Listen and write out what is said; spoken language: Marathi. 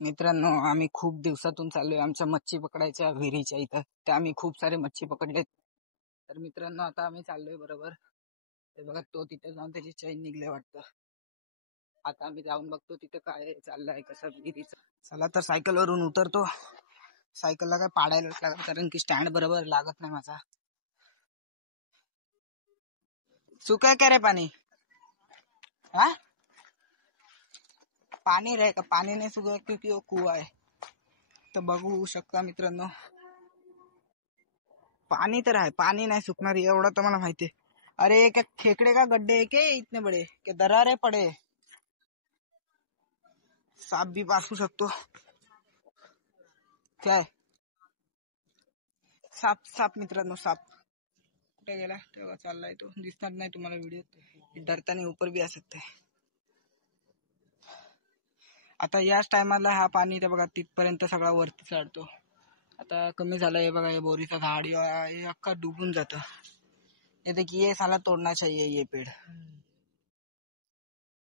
मित्रांनो, आम्ही खूप दिवसातून चाललोय आमच्या मच्छी पकडायच्या विहिरीच्या इथं. तर आम्ही खूप सारे मच्छी पकडलेत. तर मित्रांनो, आता आम्ही चाललोय बरोबर. ते बघा, तो तिथे जाऊन त्याची चैन निघले वाटतं. आता आम्ही जाऊन बघतो तिथे काय चाललंय, कसं विहिरीचं. चला तर सायकल वरून उतरतो. सायकलला काय पाडायलाच लागत, कारण की स्टँड बरोबर लागत नाही माझा. सुकाय काय रे पाणी? हा, पाणी रे का? पाणी नाही सुकत क्योंकि वो कुआ आहे. तर बघू शकता मित्रांनो, पानी तर आहे, पानी नाही सुकणार एवढं तर मला माहिती आहे. अरे क्या खेकड़े का गड्ढे है क्या इतने बड़े के दरारे पड़े? साप भी पासू शकतो. काय साप? साप मित्रांनो, साप कुठे गेला? तेव्हा चाललाय तो, दिसणार नाही तुम्हाला व्हिडिओ. डरताना ऊपर भी आ सकते. आता याच टायमाला हा पाणी ते बघा तिथपर्यंत सगळा वरती चढतो. आता कमी झालंय बघा, हे बोरीचा झाड हे अख्खा डुबून जातं. ये देखिए, ये साला तोड़ना चाहिए ये पेड़.